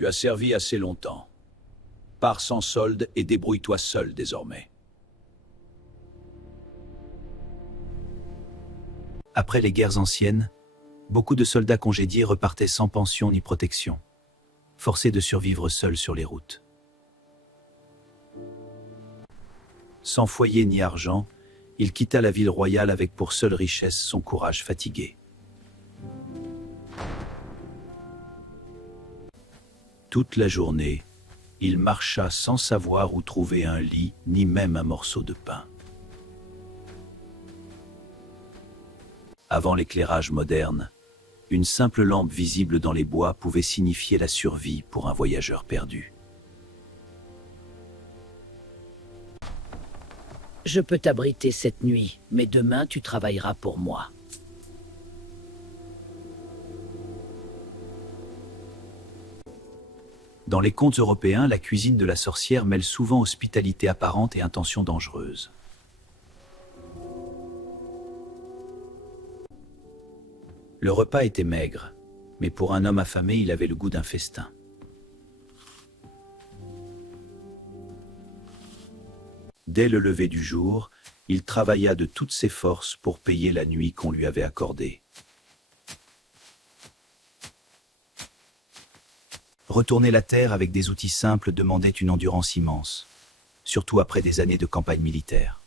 Tu as servi assez longtemps. Pars sans solde et débrouille-toi seul désormais. Après les guerres anciennes, beaucoup de soldats congédiés repartaient sans pension ni protection, forcés de survivre seuls sur les routes. Sans foyer ni argent, il quitta la ville royale avec pour seule richesse son courage fatigué. Toute la journée, il marcha sans savoir où trouver un lit, ni même un morceau de pain. Avant l'éclairage moderne, une simple lampe visible dans les bois pouvait signifier la survie pour un voyageur perdu. Je peux t'abriter cette nuit, mais demain tu travailleras pour moi. Dans les contes européens, la cuisine de la sorcière mêle souvent hospitalité apparente et intention dangereuse. Le repas était maigre, mais pour un homme affamé, il avait le goût d'un festin. Dès le lever du jour, il travailla de toutes ses forces pour payer la nuit qu'on lui avait accordée. Retourner la terre avec des outils simples demandait une endurance immense, surtout après des années de campagne militaire.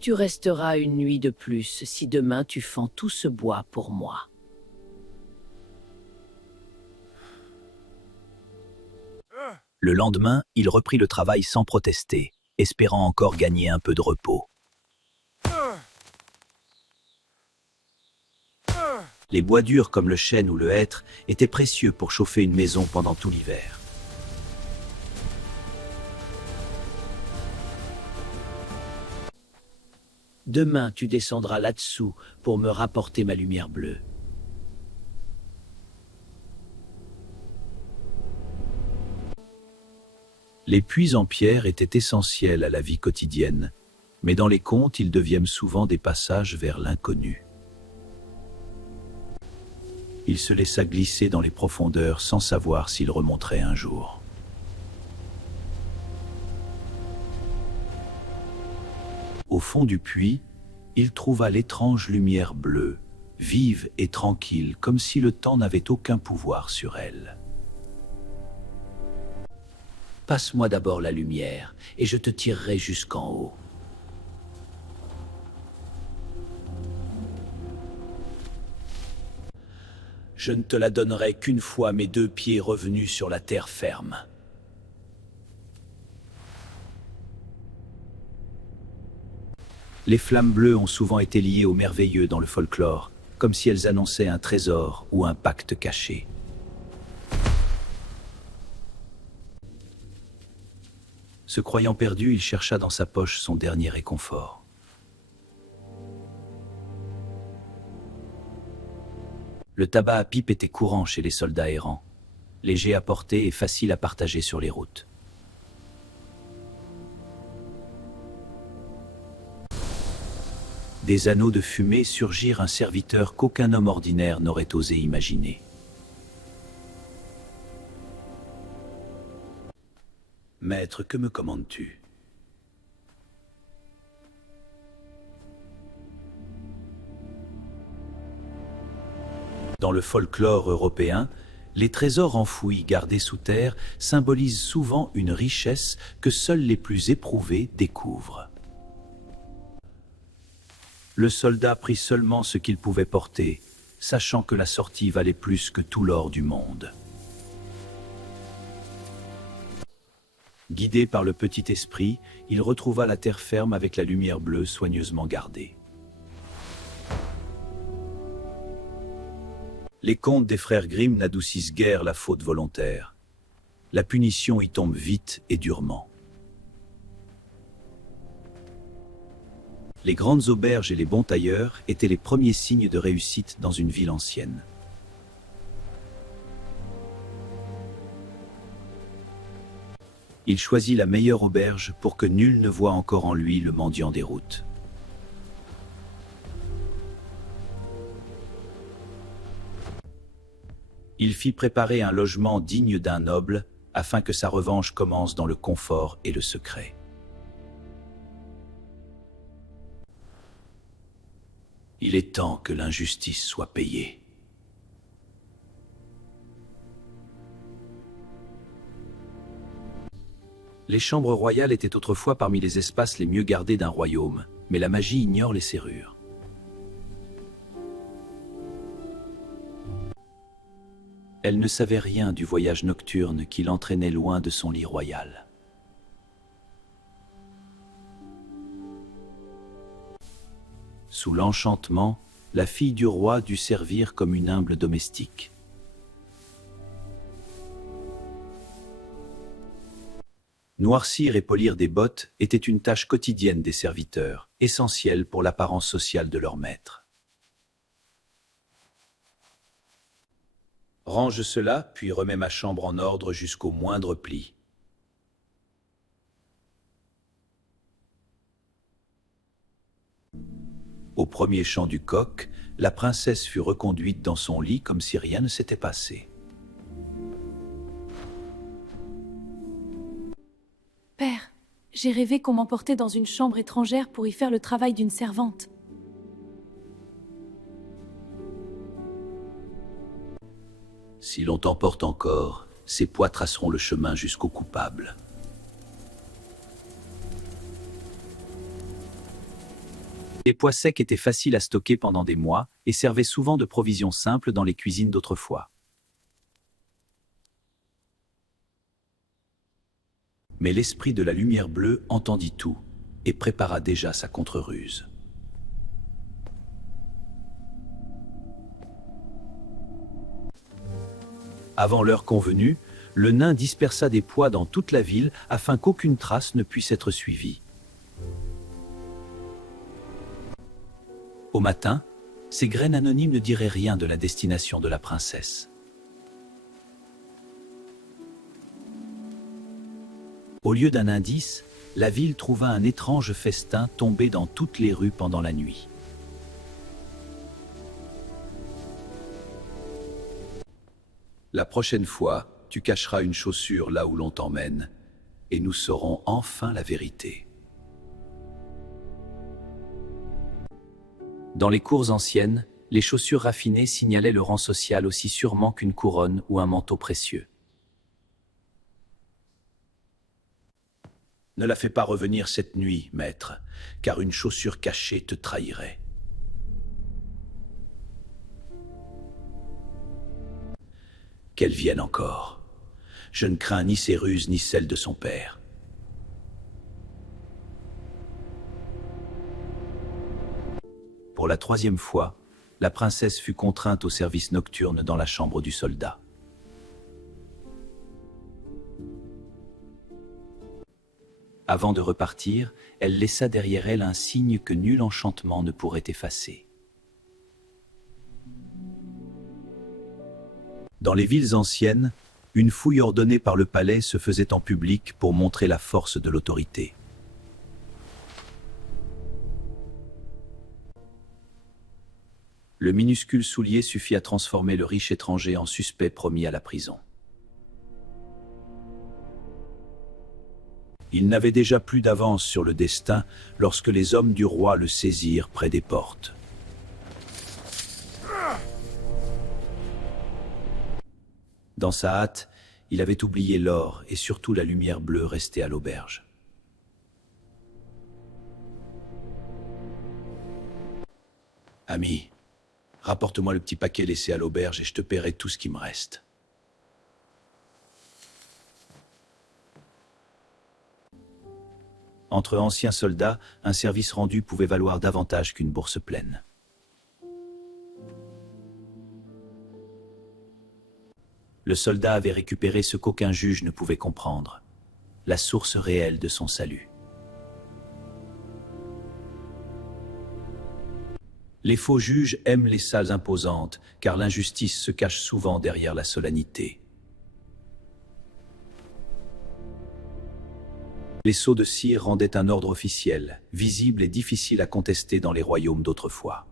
Tu resteras une nuit de plus si demain tu fends tout ce bois pour moi. Le lendemain, il reprit le travail sans protester, espérant encore gagner un peu de repos. Les bois durs comme le chêne ou le hêtre étaient précieux pour chauffer une maison pendant tout l'hiver. Demain tu descendras là-dessous pour me rapporter ma lumière bleue. Les puits en pierre étaient essentiels à la vie quotidienne, mais dans les contes, ils deviennent souvent des passages vers l'inconnu. Il se laissa glisser dans les profondeurs sans savoir s'il remonterait un jour. Au fond du puits, il trouva l'étrange lumière bleue, vive et tranquille, comme si le temps n'avait aucun pouvoir sur elle. Passe-moi d'abord la lumière, et je te tirerai jusqu'en haut. Je ne te la donnerai qu'une fois mes 2 pieds revenus sur la terre ferme. Les flammes bleues ont souvent été liées au merveilleux dans le folklore, comme si elles annonçaient un trésor ou un pacte caché. Se croyant perdu, il chercha dans sa poche son dernier réconfort. Le tabac à pipe était courant chez les soldats errants, léger à porter et facile à partager sur les routes. Des anneaux de fumée surgirent un serviteur qu'aucun homme ordinaire n'aurait osé imaginer. « Maître, que me commandes-tu » ? Dans le folklore européen, les trésors enfouis, gardés sous terre, symbolisent souvent une richesse que seuls les plus éprouvés découvrent. Le soldat prit seulement ce qu'il pouvait porter, sachant que la sortie valait plus que tout l'or du monde. Guidé par le petit esprit, il retrouva la terre ferme avec la lumière bleue soigneusement gardée. Les contes des frères Grimm n'adoucissent guère la faute volontaire. La punition y tombe vite et durement. Les grandes auberges et les bons tailleurs étaient les premiers signes de réussite dans une ville ancienne. Il choisit la meilleure auberge pour que nul ne voie encore en lui le mendiant des routes. Il fit préparer un logement digne d'un noble, afin que sa revanche commence dans le confort et le secret. Il est temps que l'injustice soit payée. Les chambres royales étaient autrefois parmi les espaces les mieux gardés d'un royaume, mais la magie ignore les serrures. Elle ne savait rien du voyage nocturne qui l'entraînait loin de son lit royal. Sous l'enchantement, la fille du roi dut servir comme une humble domestique. Noircir et polir des bottes était une tâche quotidienne des serviteurs, essentielle pour l'apparence sociale de leur maître. Range cela, puis remets ma chambre en ordre jusqu'au moindre pli. Au premier chant du coq, la princesse fut reconduite dans son lit comme si rien ne s'était passé. Père, j'ai rêvé qu'on m'emportait dans une chambre étrangère pour y faire le travail d'une servante. Si l'on t'emporte encore, ces poids traceront le chemin jusqu'au coupable. Les pois secs étaient faciles à stocker pendant des mois et servaient souvent de provisions simples dans les cuisines d'autrefois. Mais l'esprit de la lumière bleue entendit tout et prépara déjà sa contre-ruse. Avant l'heure convenue, le nain dispersa des pois dans toute la ville afin qu'aucune trace ne puisse être suivie. Au matin, ces graines anonymes ne diraient rien de la destination de la princesse. Au lieu d'un indice, la ville trouva un étrange festin tombé dans toutes les rues pendant la nuit. La prochaine fois, tu cacheras une chaussure là où l'on t'emmène, et nous saurons enfin la vérité. Dans les cours anciennes, les chaussures raffinées signalaient le rang social aussi sûrement qu'une couronne ou un manteau précieux. Ne la fais pas revenir cette nuit, maître, car une chaussure cachée te trahirait. Qu'elle vienne encore. Je ne crains ni ses ruses ni celles de son père. Pour la troisième fois, la princesse fut contrainte au service nocturne dans la chambre du soldat. Avant de repartir, elle laissa derrière elle un signe que nul enchantement ne pourrait effacer. Dans les villes anciennes, une fouille ordonnée par le palais se faisait en public pour montrer la force de l'autorité. Le minuscule soulier suffit à transformer le riche étranger en suspect promis à la prison. Il n'avait déjà plus d'avance sur le destin lorsque les hommes du roi le saisirent près des portes. Dans sa hâte, il avait oublié l'or et surtout la lumière bleue restée à l'auberge. Ami, rapporte-moi le petit paquet laissé à l'auberge et je te paierai tout ce qui me reste. Entre anciens soldats, un service rendu pouvait valoir davantage qu'une bourse pleine. Le soldat avait récupéré ce qu'aucun juge ne pouvait comprendre, la source réelle de son salut. Les faux juges aiment les salles imposantes, car l'injustice se cache souvent derrière la solennité. Les sceaux de cire rendaient un ordre officiel, visible et difficile à contester dans les royaumes d'autrefois.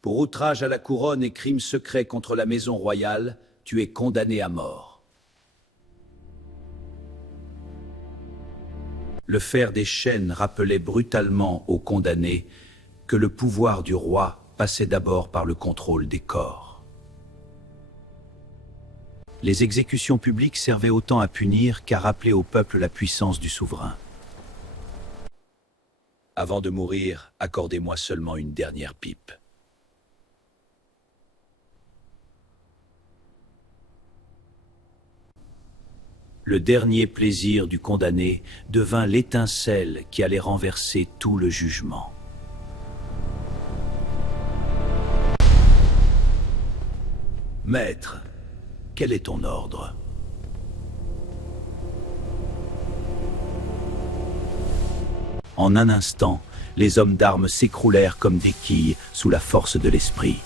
Pour outrage à la couronne et crimes secrets contre la maison royale, tu es condamné à mort. Le fer des chaînes rappelait brutalement aux condamnés que le pouvoir du roi passait d'abord par le contrôle des corps. Les exécutions publiques servaient autant à punir qu'à rappeler au peuple la puissance du souverain. Avant de mourir, accordez-moi seulement une dernière pipe. Le dernier plaisir du condamné devint l'étincelle qui allait renverser tout le jugement. Maître, quel est ton ordre? En un instant, les hommes d'armes s'écroulèrent comme des quilles sous la force de l'esprit.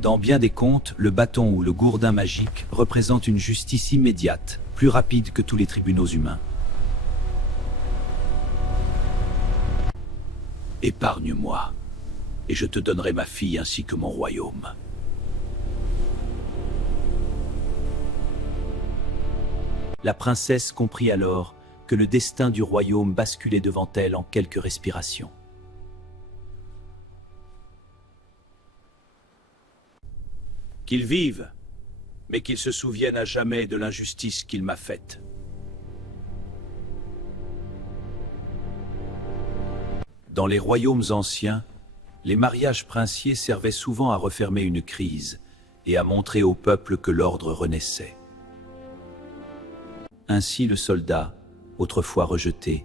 Dans bien des contes, le bâton ou le gourdin magique représente une justice immédiate, plus rapide que tous les tribunaux humains. Épargne-moi, et je te donnerai ma fille ainsi que mon royaume. La princesse comprit alors que le destin du royaume basculait devant elle en quelques respirations. Qu'il vive, mais qu'il se souvienne à jamais de l'injustice qu'il m'a faite. Dans les royaumes anciens, les mariages princiers servaient souvent à refermer une crise et à montrer au peuple que l'ordre renaissait. Ainsi le soldat, autrefois rejeté,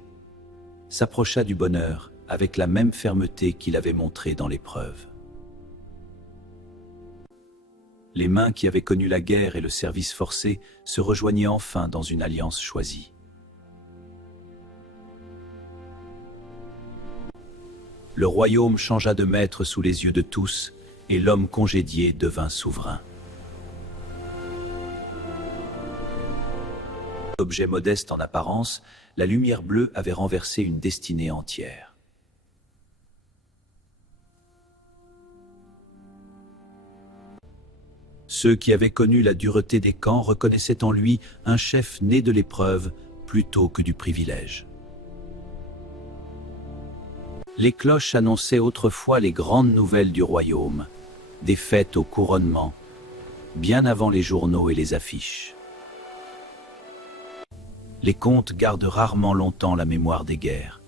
s'approcha du bonheur avec la même fermeté qu'il avait montrée dans l'épreuve. Les mains qui avaient connu la guerre et le service forcé se rejoignaient enfin dans une alliance choisie. Le royaume changea de maître sous les yeux de tous, et l'homme congédié devint souverain. Objet modeste en apparence, la lumière bleue avait renversé une destinée entière. Ceux qui avaient connu la dureté des camps reconnaissaient en lui un chef né de l'épreuve plutôt que du privilège. Les cloches annonçaient autrefois les grandes nouvelles du royaume, des fêtes au couronnement, bien avant les journaux et les affiches. Les contes gardent rarement longtemps la mémoire des guerres,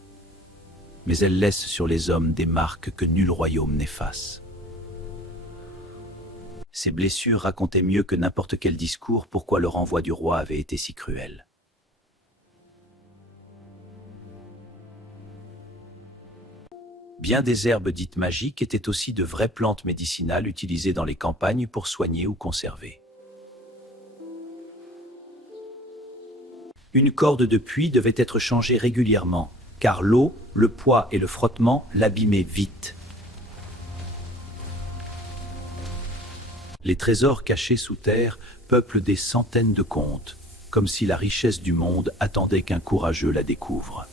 mais elles laissent sur les hommes des marques que nul royaume n'efface. Ces blessures racontaient mieux que n'importe quel discours pourquoi le renvoi du roi avait été si cruel. Bien des herbes dites magiques étaient aussi de vraies plantes médicinales utilisées dans les campagnes pour soigner ou conserver. Une corde de puits devait être changée régulièrement, car l'eau, le poids et le frottement l'abîmaient vite. Les trésors cachés sous terre peuplent des centaines de contes, comme si la richesse du monde attendait qu'un courageux la découvre.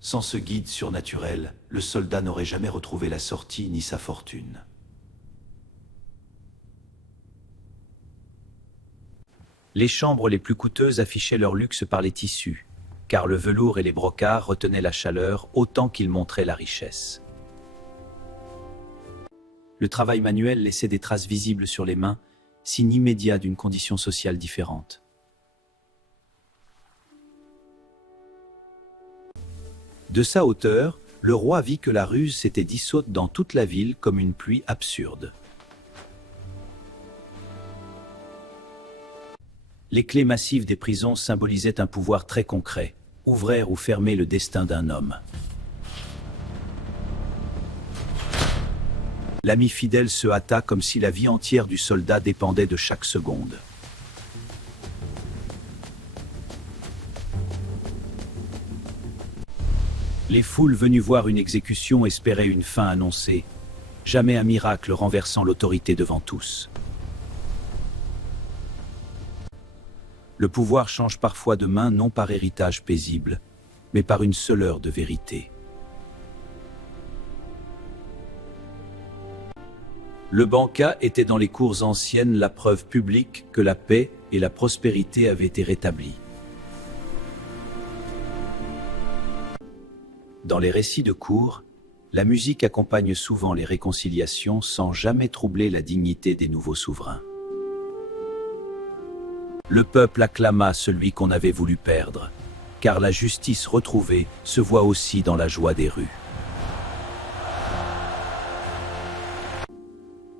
Sans ce guide surnaturel, le soldat n'aurait jamais retrouvé la sortie ni sa fortune. Les chambres les plus coûteuses affichaient leur luxe par les tissus, car le velours et les brocarts retenaient la chaleur autant qu'ils montraient la richesse. Le travail manuel laissait des traces visibles sur les mains, signe immédiat d'une condition sociale différente. De sa hauteur, le roi vit que la ruse s'était dissoute dans toute la ville comme une pluie absurde. Les clés massives des prisons symbolisaient un pouvoir très concret, ouvrir ou fermer le destin d'un homme. L'ami fidèle se hâta comme si la vie entière du soldat dépendait de chaque seconde. Les foules venues voir une exécution espéraient une fin annoncée, jamais un miracle renversant l'autorité devant tous. Le pouvoir change parfois de main non par héritage paisible, mais par une seule heure de vérité. Le banca était dans les cours anciennes la preuve publique que la paix et la prospérité avaient été rétablies. Dans les récits de cour, la musique accompagne souvent les réconciliations sans jamais troubler la dignité des nouveaux souverains. Le peuple acclama celui qu'on avait voulu perdre, car la justice retrouvée se voit aussi dans la joie des rues.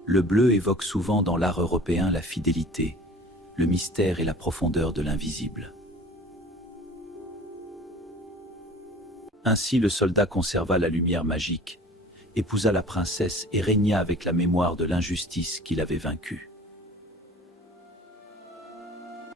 Le bleu évoque souvent dans l'art européen la fidélité, le mystère et la profondeur de l'invisible. Ainsi le soldat conserva la lumière magique, épousa la princesse et régna avec la mémoire de l'injustice qu'il avait vaincue.